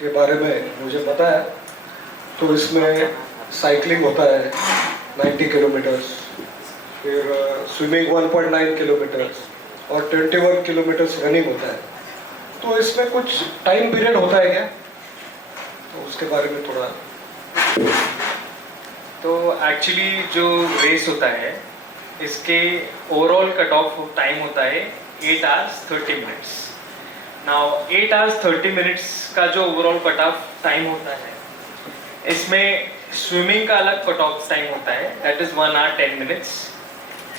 के बारे में मुझे पता है। तो इसमें साइकिलिंग होता है 90 किलोमीटर्स, फिर स्विमिंग 1.9 किलोमीटर्स और 21 किलोमीटर्स रनिंग होता है। तो इसमें कुछ टाइम पीरियड होता है क्या, तो उसके बारे में थोड़ा। तो एक्चुअली जो रेस होता है इसके ओवरऑल कट ऑफ टाइम होता है 8 hours 30 minutes। Now 8 hours 30 minutes का जो ओवरऑल कट ऑफ टाइम होता है, इसमें स्विमिंग का अलग कट ऑफ टाइम होता है, that is 1 hour 10 minutes।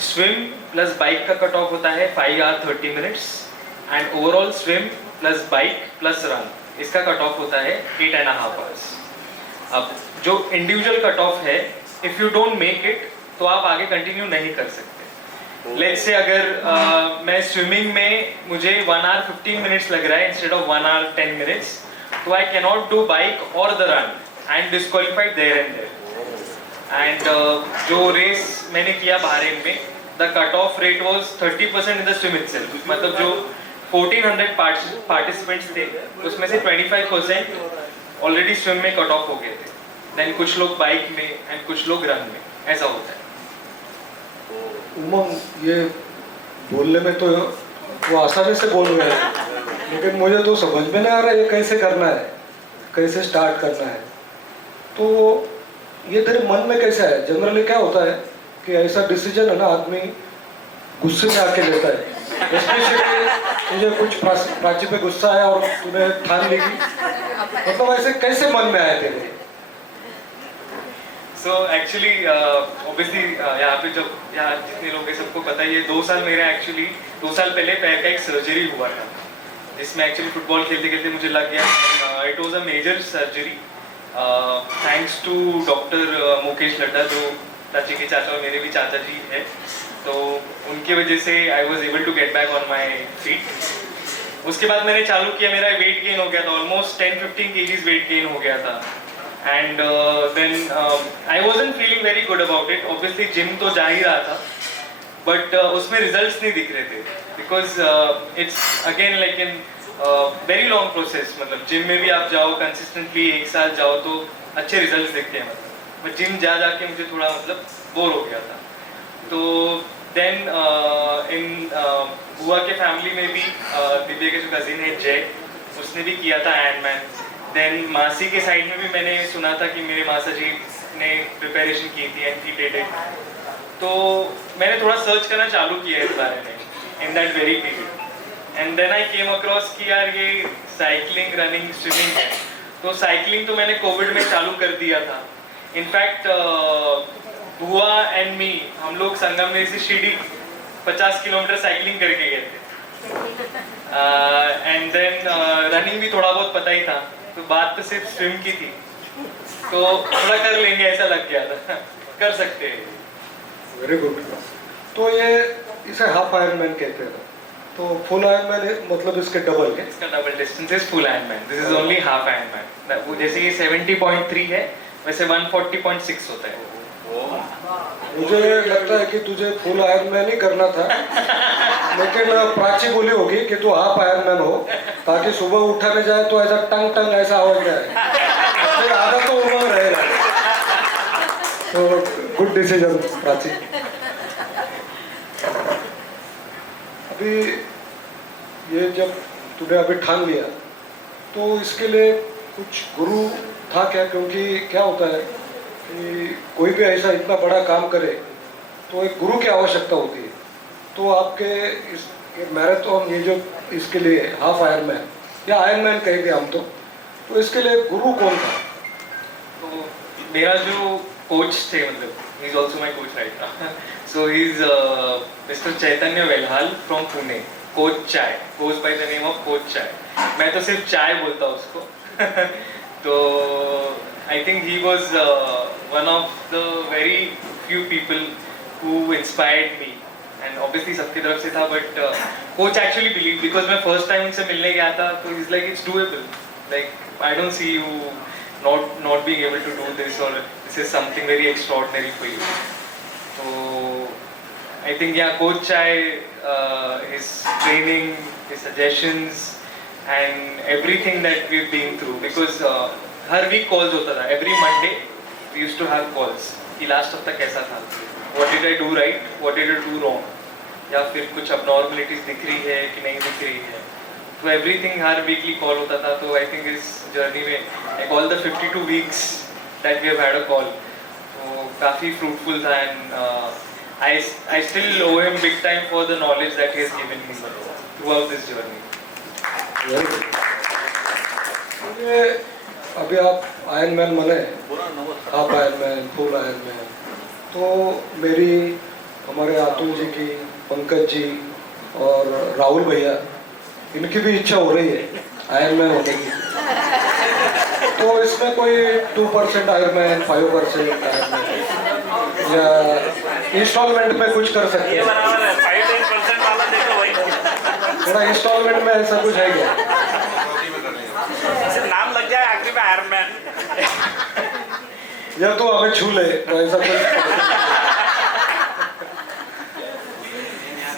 Swim plus bike का कट ऑफ होता है 5 hour 30 minutes and overall swim plus bike plus run इसका कट ऑफ होता है 8.5 hours। अब जो इंडिविजुअल कट ऑफ है, if you don't make it तो आप आगे कंटिन्यू नहीं कर सकते। लेट्स से अगर मैं स्विमिंग में मुझे 1 hour 15 minutes लग रहा है इंस्टेड ऑफ 1 hour 10 minutes, तो I can not do bike और the run and disqualified there and there. And जो रेस मैंने किया बहरीन में, the cut off rate was 30% in the swim itself. मतलब जो 1400 पार्टिसिपेंट्स थे उसमें से 25% ऑलरेडी स्विम में कट ऑफ हो गए थे, देन कुछ लोग बाइक में एंड कुछ लोग रन में, ऐसा होता है। उमंग, ये बोलने में तो वो आसानी से बोल रहे हैं, लेकिन मुझे तो समझ में नहीं आ रहा ये कैसे करना है, कैसे स्टार्ट करना है। तो ये तेरे मन में कैसा है? जनरली क्या होता है कि ऐसा डिसीजन है ना, आदमी गुस्से में आके लेता है। स्पेशली तुझे कुछ प्राची पे गुस्सा आया और तूने ठान ली, मतलब ऐसे कैसे मन में आया तेरे? सो एक्चुअली ऑब्वियसली यहाँ पे जब यहाँ जितने लोग हैं सबको पता ही है, 2 साल मेरा एक्चुअली 2 साल पहले पैर का एक सर्जरी हुआ था, जिसमें एक्चुअली फुटबॉल खेलते खेलते मुझे लग गया। It was a major surgery, thanks to doctor Mukesh Ladda, जो चाची के चाचा और मेरे भी चाचा जी हैं, तो उनकी वजह से I was able to get back on my feet. उसके बाद मैंने चालू किया, मेरा वेट गेन हो गया था, ऑलमोस्ट 10-15 kgs वेट गेन हो गया था। And then I wasn't feeling very good about it. Obviously gym तो जा ही रहा था, बट उसमें रिजल्ट्स नहीं दिख रहे थे, because it's again like in very long process. मतलब जिम में भी आप जाओ कंसिस्टेंटली 1 साल जाओ तो अच्छे रिजल्ट्स दिखते हैं, मतलब मैं जिम जा जाके मुझे थोड़ा मतलब बोर हो गया था। तो देन इन बुआ के फैमिली में भी दिव्या के जो कजिन है जय, उसने भी किया था आयरन। देन मासी के साइड में भी मैंने सुना था कि मेरे मासा जी ने प्रिपरेशन की थी एंड ही डिड इट। तो मैंने थोड़ा सर्च करना चालू किया इस बारे में in that very period, and then I came across कि यार ये साइकिलिंग, रनिंग, स्विमिंग है। तो साइकिलिंग तो मैंने कोविड में चालू कर दिया था। इनफैक्ट बुआ एंड मी, हम लोग संगम में से शिरडी 50 किलोमीटर साइकिलिंग करके गए थे। एंड देन रनिंग भी थोड़ा बहुत पता ही था, तो बात तो सिर्फ स्विम की थी, तो थोड़ा कर लेंगे ऐसा लग गया था। कर सकते हैं। Very good. तो ये इसे हाफ आयरनमैन कहते हैं, तो फुल आयरनमैन मतलब इसके डबल है? इसका double distance is full Ironman, this is only half Ironman. जैसे ये 70.3 है, वैसे 140.6 होता है। मुझे लगता है कि तुझे फुल आयरनमैन ही करना था, लेकिन प्राची बोली होगी कि तू हाफ आयरनमैन हो, ताकि सुबह उठाने जाए तो ऐसा टंग टंग ऐसा आवाज जाए, फिर आधा तो उमंग रहेगा। तो गुड डिसीजन प्राची। अभी ये जब तूने अभी ठान लिया, तो इसके लिए कुछ गुरु था क्या? क्योंकि क्या होता है कि कोई भी ऐसा इतना बड़ा काम करे तो एक गुरु की आवश्यकता होती है। तो आपके इस मैराथन, ये जो इसके लिए हाफ आयरनमैन या आयरनमैन कहेंगे हम तो इसके लिए गुरु कौन था? तो मेरा जो कोच थे, मतलब he is also my coach right now, so he is mister Chaitanya Velhal from Pune, coach Chai, goes by the name of coach Chai. मैं तो सिर्फ चाय बोलता हूँ उसको। तो I think he was one of the very few people who inspired me, and obviously सबकी तरफ से था, but coach actually believe, because मैं फर्स्ट टाइम उनसे मिलने गया था, तो is like it's doable, like I don't see you not being able to do this, or this is something very extraordinary for you. So I think yeah, coach Chai, his training, his suggestions, and everything that we've been through, because her week calls होता था, every Monday we used to have calls कि last हफ्ता कैसा था, what did I do right, what did I do wrong, या फिर कुछ abnormalities दिख रही है कि नहीं दिख रही है, तो everything हर weekly call होता था. तो I think इस journey में like all the 52 weeks that we have had a call, तो काफ़ी fruitful था, and I still owe him big time for the knowledge that he has given me throughout this journey. Very good. ये अभी आप iron man बने, आप iron man, full iron man, तो मेरी, हमारे अतुल जी की, पंकज जी और राहुल भैया, इनकी भी इच्छा हो रही है आयरन मैन होने की. तो इसमें कोई 2% आयरन मैन, 5% आयरन मैन, या इंस्टॉलमेंट में कुछ कर सकते हैं. 5-10% वाला देखो भाई, थोड़ा इंस्टॉलमेंट में ऐसा कुछ है क्या? नाम लग जाए आखिरी में आयरन मैन. या तो हमें छू ले, तो ऐसा कुछ.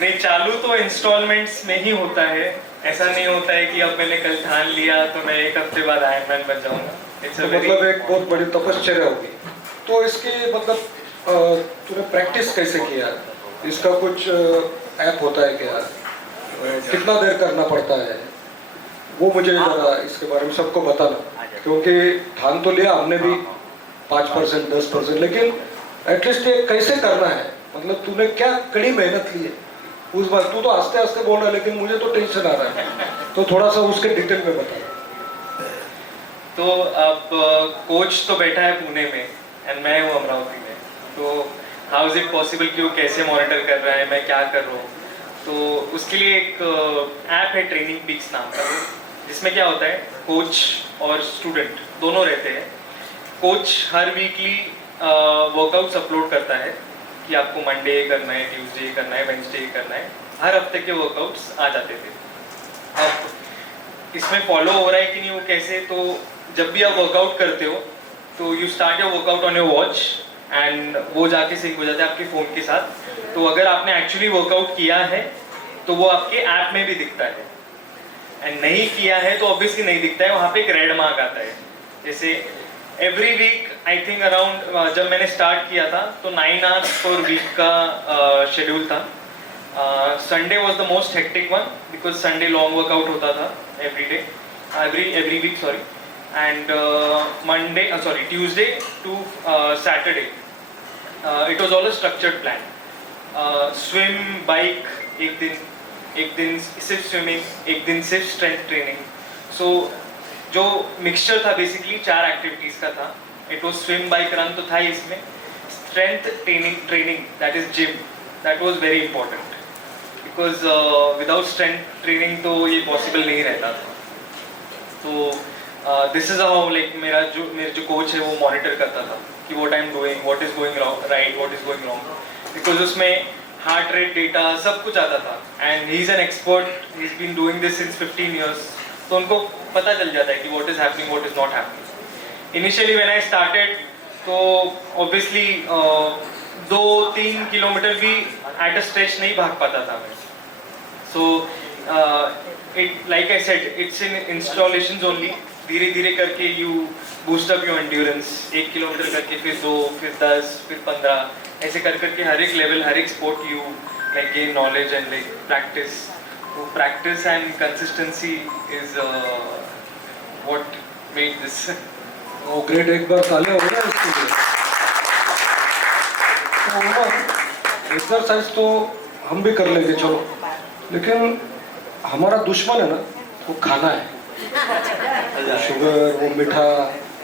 नहीं, चालू तो इंस्टॉलमेंट्स में ही होता है, ऐसा नहीं होता है कि अब मैंने कल ठान लिया तो मैं एक हफ्ते बाद आयरन मैन बन जाऊंगा. तो मतलब एक बहुत बड़ी तपश्चर्या होगी. तो इसकी मतलब तूने प्रैक्टिस कैसे किया? इसका कुछ ऐप होता है क्या? कितना देर करना पड़ता है? वो मुझे ज़रा इसके बारे में सबको बताना, क्योंकि ठान तो लिया हमने भी 5% 10%, लेकिन एटलीस्ट ये कैसे करना है, मतलब तूने क्या कड़ी मेहनत ली है उस बार. तू तो आस्ते आस्ते बोल रहा है, लेकिन मुझे तो टेंशन आ रहा है, तो थोड़ा सा उसके डिटेल में बता. तो अब कोच तो बैठा है पुणे में एंड मैं हूँ अमरावती में, तो हाउ इज़ इट पॉसिबल कि वो कैसे मॉनिटर कर रहा है, मैं क्या कर रहा हूँ. तो उसके लिए एक ऐप है ट्रेनिंग पीक्स नाम का, जिसमें क्या होता है, कोच और स्टूडेंट दोनों रहते हैं. कोच हर वीकली वर्कआउट्स अपलोड करता है कि आपको मंडे करना है, ट्यूसडे करना है, वेंसडे करना है. हर हफ्ते के वर्कआउट्स आ जाते थे. अब इसमें फॉलो हो रहा है कि नहीं वो कैसे, तो जब भी आप वर्कआउट करते हो तो you start your workout on your watch and वो जाके सिंक हो जाता है आपके फ़ोन के साथ. तो अगर आपने एक्चुअली वर्कआउट किया है तो वो आपके ऐप में भी दिखता है, एंड नहीं किया है तो ऑब्वियसली नहीं दिखता है, वहाँ पे एक रेड मार्क आता है. जैसे every week I think around, जब मैंने स्टार्ट किया था तो 9 आवर्स पर वीक का शेड्यूल था. Sunday was the most hectic one, because Sunday long workout होता था every day, every week sorry. And Monday sorry Tuesday to Saturday it was all a structured plan. Swim, bike एक दिन सिर्फ swimming, एक दिन सिर्फ strength training. सो जो mixture था बेसिकली 4 एक्टिविटीज़ का था. It was swim, bike, run तो था ही इसमें. Strength training that is gym, that was very important, because without strength training तो ये पॉसिबल नहीं रहता था. तो दिस इज हाउ लाइक मेरे जो कोच है वो मॉनिटर करता था कि what I am doing, what is going right, what is going wrong, because उसमें हार्ट रेट डेटा सब कुछ आता था. And he is an expert, he is been doing this since 15 years. तो उनको पता चल जाता है कि what is happening, what is not happening. Initially when I started तो ऑब्वियसली 2-3 किलोमीटर भी एट अ स्ट्रेच नहीं भाग पाता था मैं. So it like I said, it's in installations only. धीरे धीरे करके you boost up your endurance. 1 kilometre करके फिर 2, फिर 10, फिर 15, ऐसे कर करके हर एक लेवल, हर एक sport you like gain knowledge and like practice. तो practice and consistency is what made this. वो ग्रेड एक बार ताले हो गया इसके लिए. तो एक्सरसाइज तो हम भी कर लेंगे चलो, लेकिन हमारा दुश्मन है ना वो खाना है. शुगर, वो मीठा,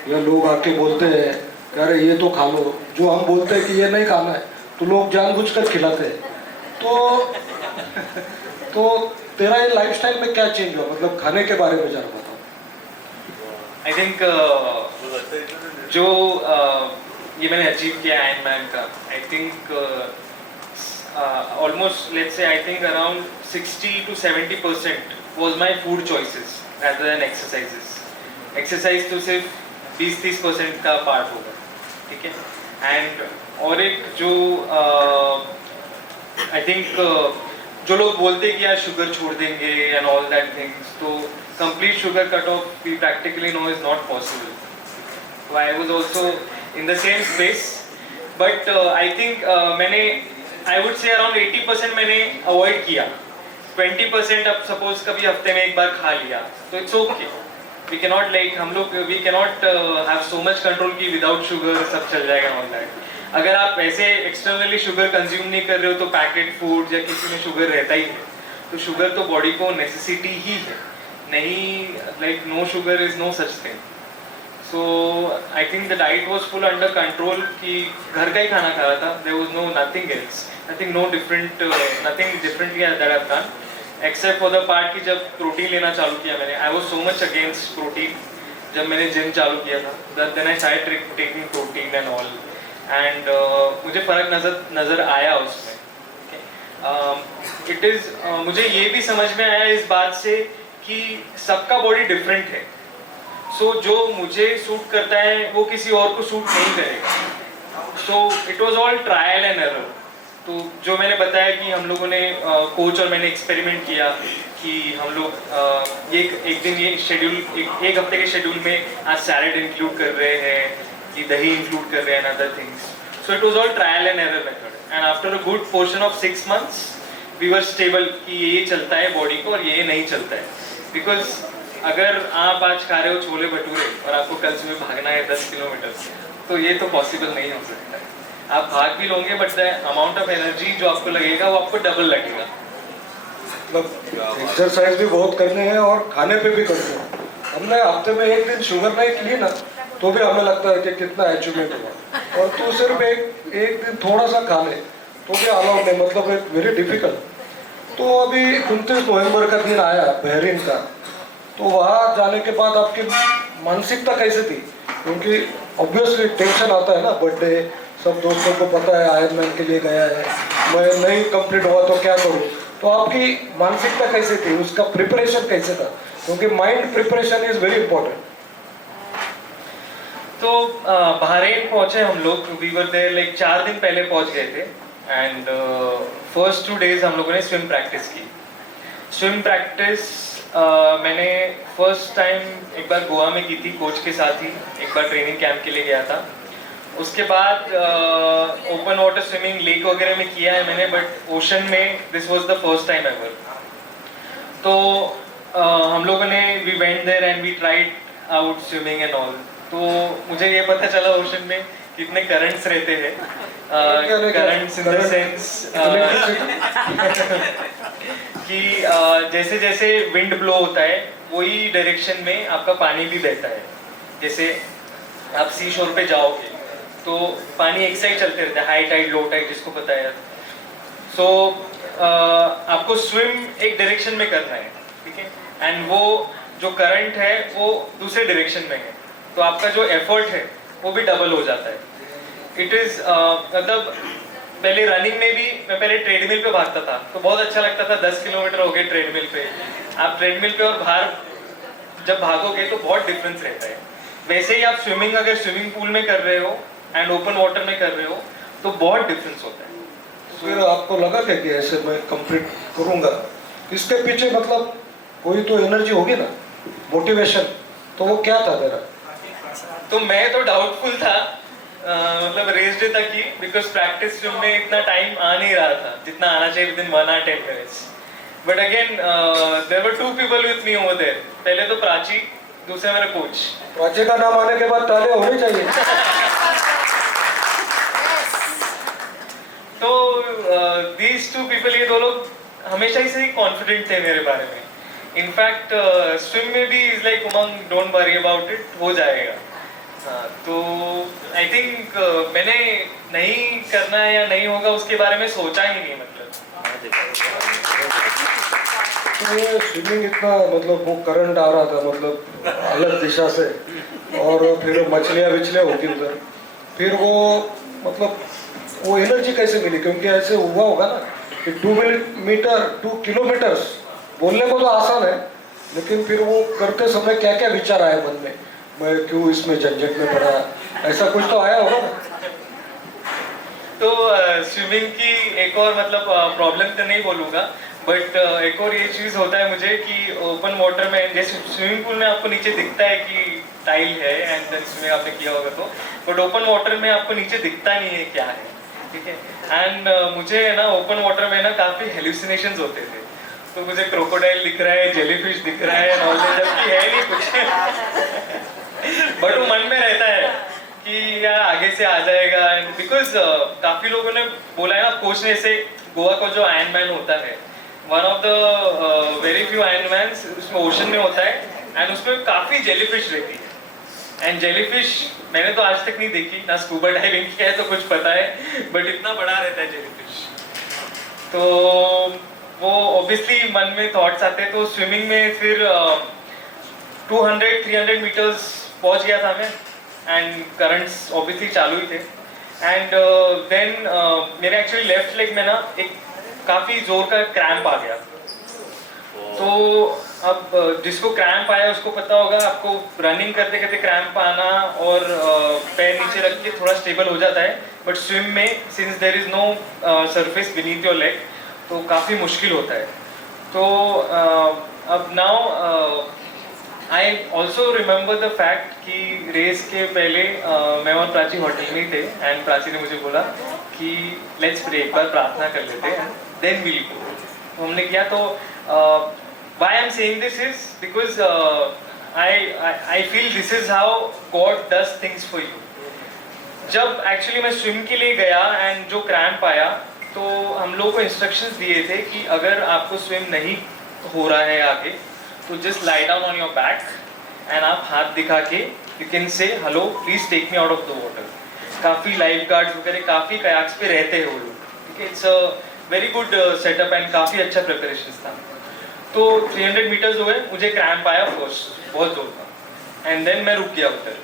या लोग आके बोलते हैं कि अरे ये तो खा लो. जो हम बोलते हैं कि ये नहीं खाना है तो लोग जानबूझकर खिलाते हैं. तो तेरा ये लाइफस्टाइल में क्या चेंज हुआ, मतलब खाने के बारे में जान बताओ. आई थिंक जो ये मैंने अचीव किया आयरन मैन का, I think almost let's say I think around 60 to 70% was my food choices rather than exercises. Exercise तो सिर्फ 20-30% का पार्ट होगा, ठीक है. एंड और एक जो आई थिंक जो लोग बोलते हैं कि यार शुगर छोड़ देंगे एंड ऑल दैट थिंग्स, तो complete sugar cut off, we practically know is not possible. So I was also in the same space, but I think I would say around 80% मैंने avoid किया. 20% अब suppose कभी हफ्ते में एक बार खा लिया, तो it's okay. We cannot we cannot have so much control कि without sugar सब चल जाएगा all that. अगर आप ऐसे externally sugar consume नहीं कर रहे हो तो packet food या किसी में sugar रहता ही है, तो sugar तो body को necessity ही है, नहीं no sugar is no such thing. So I think the diet was full under control कि घर का ही खाना खा रहा था, there was nothing else, nothing differently that I've done. Except for the part कि जब प्रोटीन लेना चालू किया मैंने, I was so much against protein जब मैंने जिम चालू किया था, then I started taking protein and all, and मुझे फ़र्क नज़र आया उसमें. It is मुझे ये भी समझ में आया इस बात से कि सबका बॉडी डिफरेंट है, so जो मुझे सूट करता है वो किसी और को सूट नहीं करेगा. So it was all trial and error. तो जो मैंने बताया कि हम लोगों ने कोच और मैंने एक्सपेरिमेंट किया कि हम लोग एक दिन ये शेड्यूल एक हफ्ते के शेड्यूल में आज सैलेड इंक्लूड कर रहे हैं कि दही इंक्लूड कर रहे हैं other things. So it was all trial and error method, and after a good portion of 6 months we were stable कि ये चलता है बॉडी को और ये नहीं चलता है. बिकॉज अगर आप आज खा रहे हो छोले भटूरे और आपको कल सुबह भागना है 10 किलोमीटर, तो ये तो पॉसिबल नहीं हो सकता है. आप भाग भी लोगे but the amount of energy जो आपको लगेगा वो आपको डबल लगेगा. मतलब एक्सरसाइज भी बहुत करने हैं और खाने पे भी करते हैं. हमने हफ्ते में एक दिन शुगर नहीं ली ना तो भी हमें लगता है कि कितना अचीवमेंट हुआ, और तू सिर्फ एक दिन थोड़ा सा खा ले तो भी अलाउ नहीं, मतलब इट वेरी डिफिकल्ट. तो अभी 29 नवंबर का दिन आया बहरीन का, तो वहाँ जाने के बाद आपकी मानसिकता कैसे थी? क्योंकि ऑब्वियसली टेंशन आता है ना, बर्थडे सब दोस्तों को पता है आयरन के लिए गया है, मैं नहीं कंप्लीट हुआ तो क्या करूँ. तो आपकी मानसिकता कैसे थी, उसका प्रिपरेशन कैसे था? क्योंकि mind preparation is very important. तो बहरीन पहुंचे हम लोग, वी वर देयर लाइक 4 दिन पहले पहुंच गए थे, एंड फर्स्ट 2 days हम लोगों ने स्विम प्रैक्टिस की. स्विम प्रैक्टिस मैंने फर्स्ट टाइम एक बार गोवा में की थी कोच के साथ ही, एक बार ट्रेनिंग कैंप के लिए गया था. उसके बाद ओपन वाटर स्विमिंग लेक वगैरह में किया है मैंने, बट ओशन में this was the first time ever. तो हम लोगों ने we went there and we tried out swimming and all. तो मुझे ये पता चला ओशन में कितने करंट्स रहते हैं, करंट्स इन द सेंस कि जैसे जैसे विंड ब्लो होता है वही डायरेक्शन में आपका पानी भी बहता है. जैसे आप सी शोर पे जाओगे तो पानी एक साइड चलते रहता है, हाई टाइड लो टाइड जिसको पता है. सो आपको स्विम एक डायरेक्शन में करना है, ठीक है, एंड वो जो करंट है वो दूसरे डायरेक्शन में है, तो आपका जो एफर्ट है वो भी डबल हो जाता है. इट इज़ मतलब पहले रनिंग में भी मैं पहले ट्रेडमिल पे भागता था तो बहुत अच्छा लगता था. 10 किलोमीटर हो गए ट्रेडमिल पे. आप ट्रेडमिल पे और बाहर जब भागोगे तो बहुत डिफरेंस रहता है. वैसे ही आप स्विमिंग अगर स्विमिंग पूल में कर रहे हो एंड ओपन वाटर में कर रहे हो तो बहुत डिफरेंस होता है. फिर आपको लगा क्या कि ऐसे मैं कंप्लीट करूँगा? इसके पीछे मतलब कोई तो एनर्जी होगी ना, मोटिवेशन, तो वो क्या था तेरा? तो मैं तो डाउटफुल था मतलब रेस डे तक ही, बिकॉज प्रैक्टिस स्विम में इतना टाइम आ नहीं रहा था जितना आना चाहिए within 1 or 10 minutes. But again there were 2 people with me over there. पहले तो प्राची, दूसरा मेरा कोच. प्राची का नाम आने के बाद तालियां होनी चाहिए. तो these 2 people, ये 2 लोग हमेशा ही से ही कॉन्फिडेंट थे मेरे बारे में. इनफैक्ट स्विम में भी is like Umang don't worry about it, हो जाएगा. तो आई थिंक मैंने नहीं करना है या नहीं होगा उसके बारे में सोचा ही नहीं. मतलब तो ये स्विमिंग इतना मतलब वो करंट आ रहा था मतलब अलग दिशा से, और फिर मछलियाँ विछलियाँ होती उधर, फिर वो मतलब वो एनर्जी कैसे मिली? क्योंकि ऐसे हुआ होगा ना कि 2 किलोमीटर बोलने को तो आसान है, लेकिन फिर वो करते समय क्या क्या विचार आए मन में, मैं क्यों इसमें झंझट में पड़ा, ऐसा कुछ तो आया होगा ना? तो स्विमिंग की एक और मतलब प्रॉब्लम तो नहीं बोलूँगा, बट एक और ये चीज़ होता है मुझे कि ओपन वाटर में जैसे स्विमिंग पूल में आपको नीचे दिखता है कि टाइल है एंड देन स्विमिंग आपने किया होगा तो, बट ओपन वाटर में आपको नीचे दिखता नहीं है क्या है, ठीक है। एंड मुझे ना ओपन वाटर में ना काफ़ी हेल्यूसिनेशंस होते थे, तो मुझे क्रोकोडाइल दिख रहा है, जेलीफिश दिख रहा है, जबकि है नहीं कुछ बट वो मन में रहता है कि यार आगे से आ जाएगा। बिकॉज काफ़ी लोगों ने बोला है ना, कोच ने ऐसे गोवा का जो आयरन मैन होता है, one of the very few iron man उसमें ओशन में होता है एंड उसमें काफ़ी जेलीफिश रहती है। एंड जेलीफिश मैंने तो आज तक नहीं देखी, ना स्कूबा डाइविंग किया है तो कुछ पता है, बट इतना बड़ा रहता है जेलीफिश। तो वो ऑब्वियसली मन में थॉट्स आते हैं। तो स्विमिंग में फिर 200-300 मीटर्स पहुंच गया था मैं एंड करंट्स ऑब्वियसली चालू ही थे। एंड देन मेरे एक्चुअली लेफ्ट लेग में ना एक काफ़ी जोर का क्रैम्प आ गया। तो अब जिसको क्रैम्प आया उसको पता होगा, आपको रनिंग करते करते क्रैम्प आना और पैर नीचे रख के थोड़ा स्टेबल हो जाता है, बट स्विम में since there is no surface beneath your leg तो काफ़ी मुश्किल होता है। तो अब now I also remember the fact कि रेस के पहले मैं और प्राची होटल में ही थे एंड प्राची ने मुझे बोला कि लेट्स प्रे, एक बार प्रार्थना कर लेते हैं देन विल गो। हमने किया। तो why I am saying this is because I feel this is how God does things for you. जब एक्चुअली मैं स्विम के लिए गया एंड जो क्रैम्प आया तो हम लोगों को इंस्ट्रक्शंस दिए थे कि अगर आपको स्विम नहीं हो रहा है आगे तो just lie down on your back and आप हाथ दिखा के you can say hello please take me out of the water. काफ़ी लाइफ गार्ड्स वगैरह काफ़ी कयाक्स पे रहते हैं वो लोग, ठीक है। It's a very good setup and काफ़ी अच्छा प्रिपरेशन था। तो 300 मीटर्स हुए, मुझे क्रैम्प आया फर्स्ट, बहुत जोर था एंड देन मैं रुक गया उधर।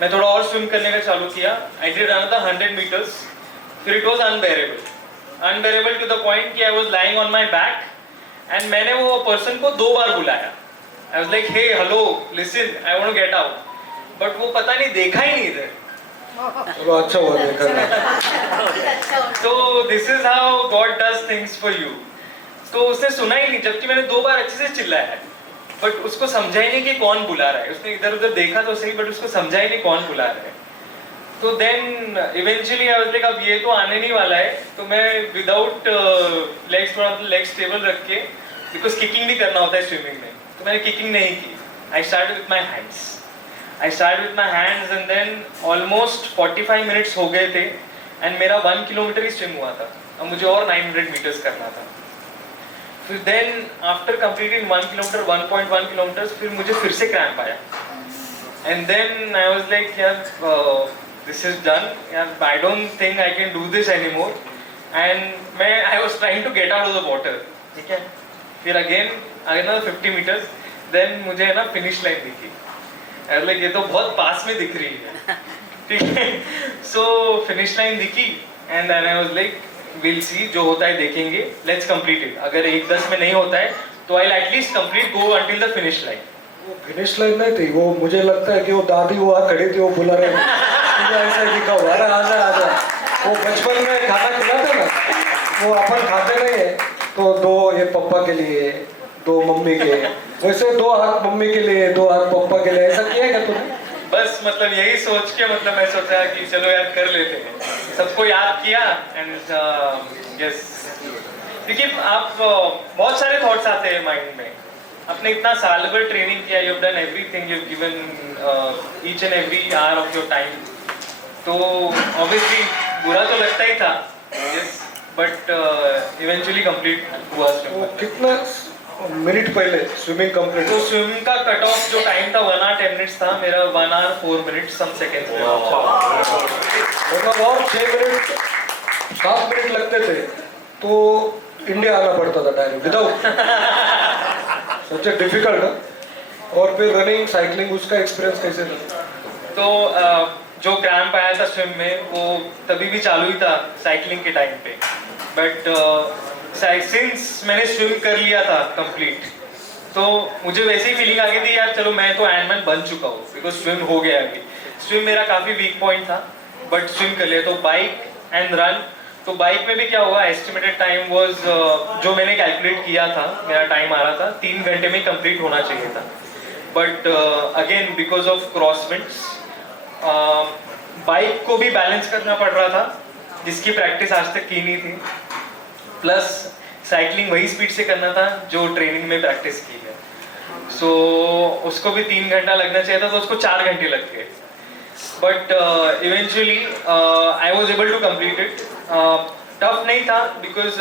मैं थोड़ा और स्विम करने का चालू किया। आई डिड अनदर 100 मीटर्स, फिर it was unbearable to the point कि I was lying on my back and मैंने वो पर्सन को 2 बार बुलाया। I was like hey hello listen I want to get out, but वो पता नहीं देखा ही नहीं इधर। चलो अच्छा हुआ देखा नहीं। तो this is how God does things for you. तो उसने सुना ही नहीं, जबकि मैंने 2 बार अच्छे से चिल्लाया है, बट उसको समझा ही नहीं कि कौन बुला रहा है। उसने इधर उधर देखा तो सही, बट उसको समझा ही नहीं कौन बुला रहा है। तो then eventually I was like अब ये तो आने नहीं वाला है, तो मैं विदाउट लेग्स थोड़ा लेग स्टेबल रख के, बिकॉज किकिंग भी करना होता है स्विमिंग में, तो मैंने किकिंग नहीं की। I start with my hands and then almost 45 minutes हो गए थे एंड मेरा 1 किलोमीटर ही स्विम हुआ था। अब मुझे और 900 मीटर्स करना था। फिर then after completing 1 kilometre 1.1 kilometres फिर मुझे फिर से क्रैम्प आया and then I was like यार this is done, and I don't think I can do this anymore, and I was trying to get out of the water, ठीक है। फिर again 50 meters, then मुझे ना finish line दिखी, like ये तो बहुत पास में दिख रही है, ठीक है। So finish line दिखी and then I was like we'll see, जो होता है देखेंगे, let's complete it। अगर 1:10 में नहीं होता है तो I'll at least complete, go until the finish line। वो फिनिश लाइन नहीं थी, वो मुझे लगता है कि वो दादी वहाँ खड़ी थी, वो बुला रहे ऐसा दिखा हुआ, अरे आजा। वो बचपन में खाना खिलाते ना, वो अपन खाते नहीं है तो 2 ये पप्पा के लिए 2 मम्मी के, वैसे 2 हाथ मम्मी के लिए 2 हाथ पप्पा के लिए, ऐसा किया क्या तुमने? बस मतलब यही सोच के मतलब मैं सोचा कि चलो यार कर लेते हैं, सबको याद किया एंड यस। देखिए आप बहुत सारे थॉट्स आते हैं माइंड में। आपने इतना साल भर ट्रेनिंग किया, you have done everything, you have given each and every hour of your time, तो ऑब्वियसली बुरा तो लगता ही था, यस, बट इवेंचुअली कंप्लीट हुआ स्विम। कितना मिनट पहले स्विमिंग कंप्लीट? तो स्विमिंग का कट ऑफ जो टाइम था 1 hour 10 minutes था, मेरा 1 hour 4 minutes सम सेकेंड्स में। मतलब और 6 मिनट 7 मिनट लगते थे तो इंडिया आना पड़ता था डायरेक्ट विदाउट, सच डिफिकल्ट। और फिर रनिंग साइकिलिंग उसका एक्सपीरियंस कैसे था? तो जो क्रैम्प आया था स्विम में वो तभी भी चालू ही था साइकिलिंग के टाइम पे, बट सिंस मैंने स्विम कर लिया था कंप्लीट, तो मुझे वैसे ही फीलिंग आ गई थी यार चलो मैं तो आयरनमैन बन चुका हूँ, बिकॉज स्विम हो गया अभी। स्विम मेरा काफ़ी वीक पॉइंट था, बट स्विम कर लिया। तो बाइक एंड रन तो बाइक में भी क्या हुआ, एस्टिमेटेड टाइम वाज जो मैंने कैलकुलेट किया था, मेरा टाइम आ रहा था 3 घंटे में कंप्लीट होना चाहिए था, but again because of crosswinds bike को भी बैलेंस करना पड़ रहा था, जिसकी प्रैक्टिस आज तक की नहीं थी, प्लस साइकिलिंग वही स्पीड से करना था जो ट्रेनिंग में प्रैक्टिस की है। सो उसको भी 3 घंटा लगना चाहिए था, तो उसको 4 घंटे लग गए, but eventually I was able to complete it. Tough नहीं था बिकॉज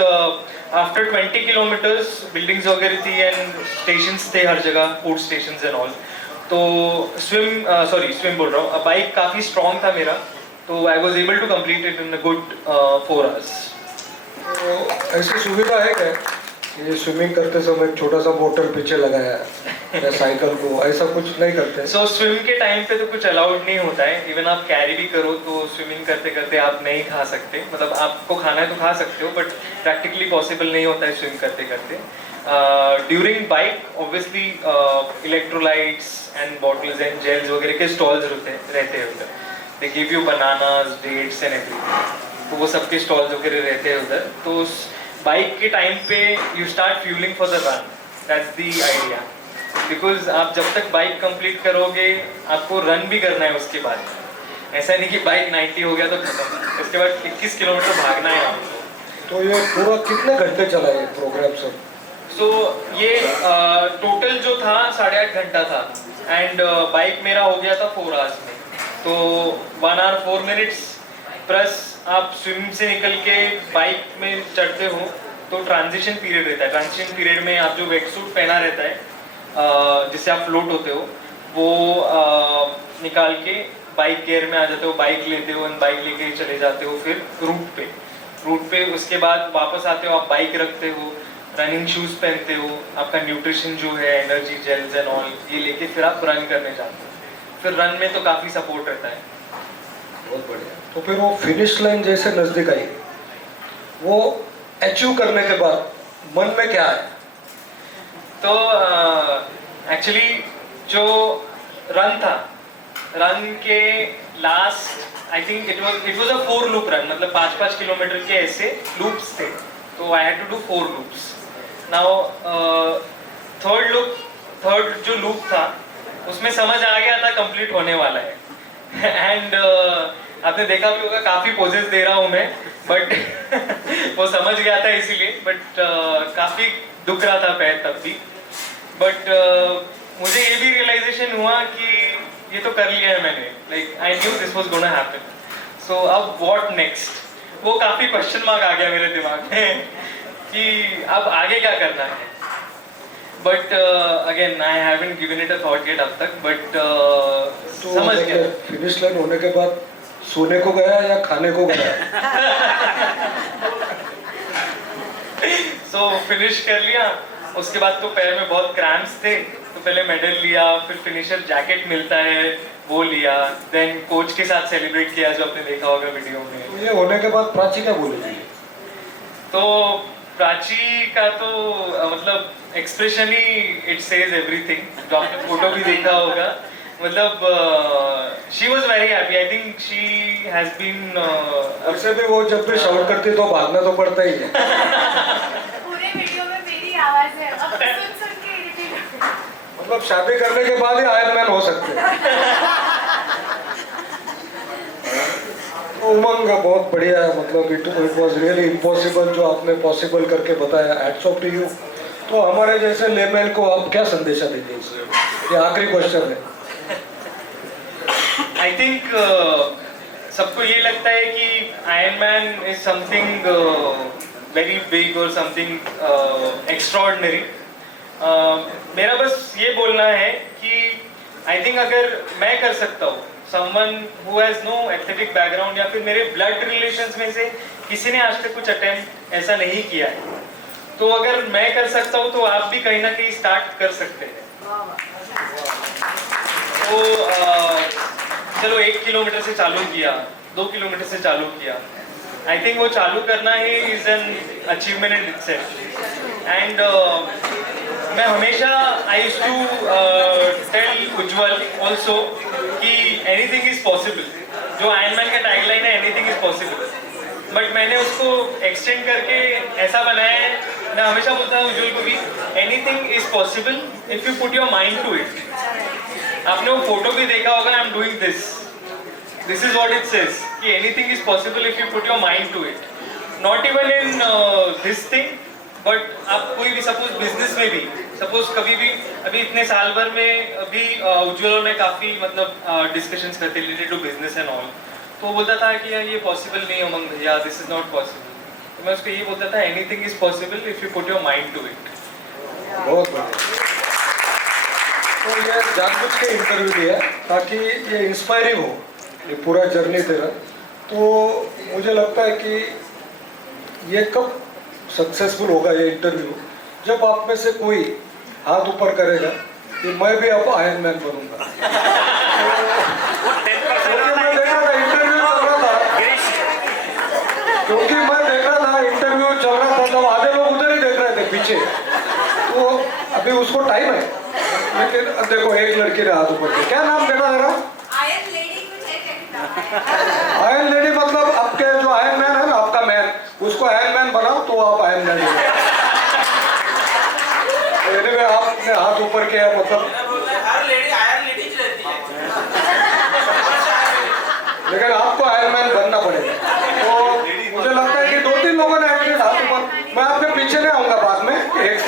आफ्टर 20 किलोमीटर्स बिल्डिंग्स वगैरह थी एंड स्टेशंस थे हर जगह, फूड स्टेशंस एंड ऑल, तो स्विम बोल रहा हूँ, बाइक काफ़ी स्ट्रॉन्ग था मेरा, तो I was able to complete it in a good 4 hours। तो ऐसी सुविधा है क्या ये स्विमिंग करते समय एक छोटा सा बोतल पीछे लगाया है या साइकिल को, ऐसा कुछ नहीं करते? सो स्विम के टाइम पे तो कुछ अलाउड नहीं होता है, इवन आप कैरी भी करो तो स्विमिंग करते करते आप नहीं खा सकते, मतलब आपको खाना है तो खा सकते हो, बट प्रैक्टिकली पॉसिबल नहीं होता है स्विम करते करते। During bike obviously electrolytes and bottles and gels वगैरह के स्टॉल्स रहते हैं उधर, they give you bananas, dates and everything, तो वो सबके स्टॉल्स वगैरह रहते हैं उधर। तो बाइक के टाइम पे you start fuelling for the run, that's the idea, because आप जब तक बाइक कंप्लीट करोगे आपको रन भी करना है उसके बाद, ऐसा नहीं कि बाइक 90 हो गया तो खत्म, उसके बाद 21 किलोमीटर भागना है आपको। तो ये पूरा कितने घंटे चला ये प्रोग्राम सब? सो ये टोटल जो था 8.5 घंटा था, एंड बाइक मेरा हो गया था 4 hours में, तो 1 hour 4 minutes प्लस आप स्विम से निकल के बाइक में चढ़ते हो तो ट्रांजिशन पीरियड रहता है, ट्रांजिशन पीरियड में आप जो वेट सूट पहना रहता है जिससे आप फ्लोट होते हो, वो निकाल के बाइक गियर में आ जाते हो, बाइक लेते हो एंड बाइक लेके चले जाते हो फिर रूट पे उसके बाद वापस आते हो, आप बाइक रखते हो, रनिंग शूज़ पहनते हो, आपका न्यूट्रिशन जो है एनर्जी जेल्स एंड ऑल ये लेके फिर आप रन करने जाते हो, फिर रन में तो काफ़ी सपोर्ट रहता है। बहुत बढ़िया। तो फिर वो फिनिश लाइन जैसे नज़दीक आई, वो अचीव करने के बाद मन में क्या है? तो एक्चुअली जो रन था, रन के last I think it was a 4 loop run, मतलब 5-5 किलोमीटर के ऐसे लूप्स थे, तो I had to do 4 loops। Now third जो लूप था उसमें समझ आ गया था कंप्लीट होने वाला है एंड आपने देखा भी होगा काफ़ी पोजेस दे रहा हूँ मैं, बट वो समझ गया था इसीलिए, बट काफ़ी दुख रहा था पैर तब भी, बट मुझे ये भी रियलाइजेशन हुआ कि ये तो कर लिया है मैंने, like I knew this was gonna happen, so अब व्हाट नेक्स्ट, वो काफ़ी क्वेश्चन मार्क आ गया मेरे दिमाग में कि अब आगे क्या करना है, but again I haven't given it a thought yet अब तक, बट समझ गया। फिनिश लाइन होने के बाद सोने को गया या खाने को गया? सो फिनिश कर लिया, उसके बाद तो पैर में बहुत क्रैम्प्स थे, तो पहले मेडल लिया, फिर फिनिशर जैकेट मिलता है वो लिया, देन कोच के साथ सेलिब्रेट किया जो आपने देखा होगा वीडियो में। तो ये होने के बाद प्राची क्या बोलेगी? तो प्राची का तो मतलब एक्सप्रेशन ही इट सेज एवरीथिंग, जो आपने फोटो भी देखा होगा, मतलब she was very happy, I think she has been वैसे भी वो जब भी शाउट करती है तो भागना तो पड़ता ही है। पूरे वीडियो में मेरी आवाज है, अब सुन के इरिटेट, मतलब शादी करने के बाद ही आयरन मैन हो सकते हैं। उमंग बहुत बढ़िया है, मतलब इट वाज रियली इम्पॉसिबल जो आपने पॉसिबल करके बताया, हैट्स ऑफ टू यू। तो हमारे जैसे लेमैन को आप क्या संदेशा देंगे इससे? ये आखिरी क्वेश्चन है। आई थिंक सबको ये लगता है कि iron man is something very big और समथिंग एक्स्ट्राऑर्डिनरी। मेरा बस ये बोलना है कि आई थिंक अगर मैं कर सकता हूँ, someone who has no athletic background या फिर मेरे ब्लड रिलेशंस में से किसी ने आज तक कुछ अटेम्प्ट ऐसा नहीं किया है, तो अगर मैं कर सकता हूँ तो आप भी कहीं ना कहीं स्टार्ट कर सकते हैं। तो चलो 1 किलोमीटर से चालू किया, 2 किलोमीटर से चालू किया, आई थिंक वो चालू करना ही is an achievement in itself. And मैं हमेशा I used to tell Ujjwal also कि एनीथिंग इज पॉसिबल, जो आयरन मैन का टैगलाइन है एनीथिंग इज पॉसिबल। बट मैंने उसको एक्सटेंड करके ऐसा बनाया है, मैं हमेशा बोलता हूँ उज्जवल को भी, anything is possible if you put your mind to it. आपने वो फोटो भी देखा होगा, I am doing this is what it says कि anything is possible if you put your mind to it. Not even in this thing, but आप कोई भी suppose business में भी, सपोज कभी भी अभी इतने साल भर में अभी उज्जवल और मैं काफ़ी मतलब डिस्कशंस करते related to business and all, तो वो बोलता था कि यार ये पॉसिबल नहीं है उमंग भैया, दिस इज नॉट पॉसिबल। तो मैं उसको ये बोलता था anything is possible if you put your mind to it. बहुत बढ़िया। तो ये जानबूझ के इंटरव्यू दिया ताकि ये इंस्पायरिंग हो, ये पूरा जर्नी तेरा। तो मुझे लगता है कि ये कब सक्सेसफुल होगा ये इंटरव्यू, जब आप में से कोई हाथ ऊपर करेगा कि मैं भी अब आयरन मैन बनूंगा। क्योंकि मैं देख रहा था इंटरव्यू चल रहा था, तब आधे लोग उधर ही देख रहे थे पीछे। तो अभी उसको टाइम है, लेकिन देखो एक लड़की ने हाथ ऊपर किया। क्या नाम बेटा तेरा? आयरन लेडी कुछ है क्या? आयरन लेडी मतलब आपके जो आयरन मैन है ना, आपका मैन, उसको आयरन मैन बनाओ तो आप आयरन मैन हो। एनीवे आपने हाथ ऊपर किया मतलब, हर लेडी आयरन लेडीज रहती है। लेकिन आपको आयरन मैन बनना पड़ेगा। तो मुझे लगता है कि 2-3 लोगों ने एटलीस्ट हाथ ऊपर, मैं आपके पीछे नहीं आऊंगा बाद में, एक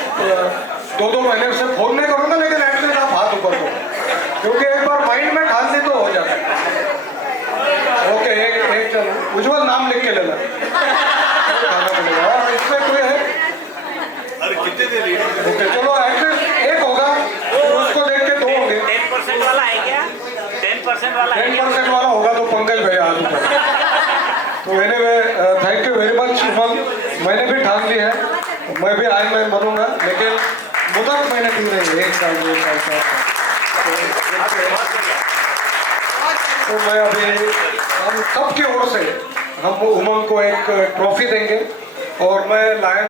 2-2 महीने से फोन नहीं करूंगा, लेकिन एटलीस्ट आप हाथ ऊपर करो, क्योंकि एक बार माइंड में ठान ली तो हो जाता है। ओके, एक चलो उज्जवल नाम लिख के लेना, खाना पड़ेगा। और इसमें कोई है? अरे कितने देर ओके चलो, एटलीस्ट एक होगा, फिर उसको देख के 2 होंगे। 10% वाला है क्या? 10% वाला है 10% वाला होगा तो पंकज भैया हाथ ऊपर। तो anyway thank you very much Umang, मैंने भी ठान ली है, मैं भी आयरन मैन बनूंगा, लेकिन मुद्दत मैंने दी नहीं है, 1 साल 2 साल 4 साल। तो मैं अभी हम सबकी ओर से हम उमंग को एक ट्रॉफी देंगे, और मैं लायन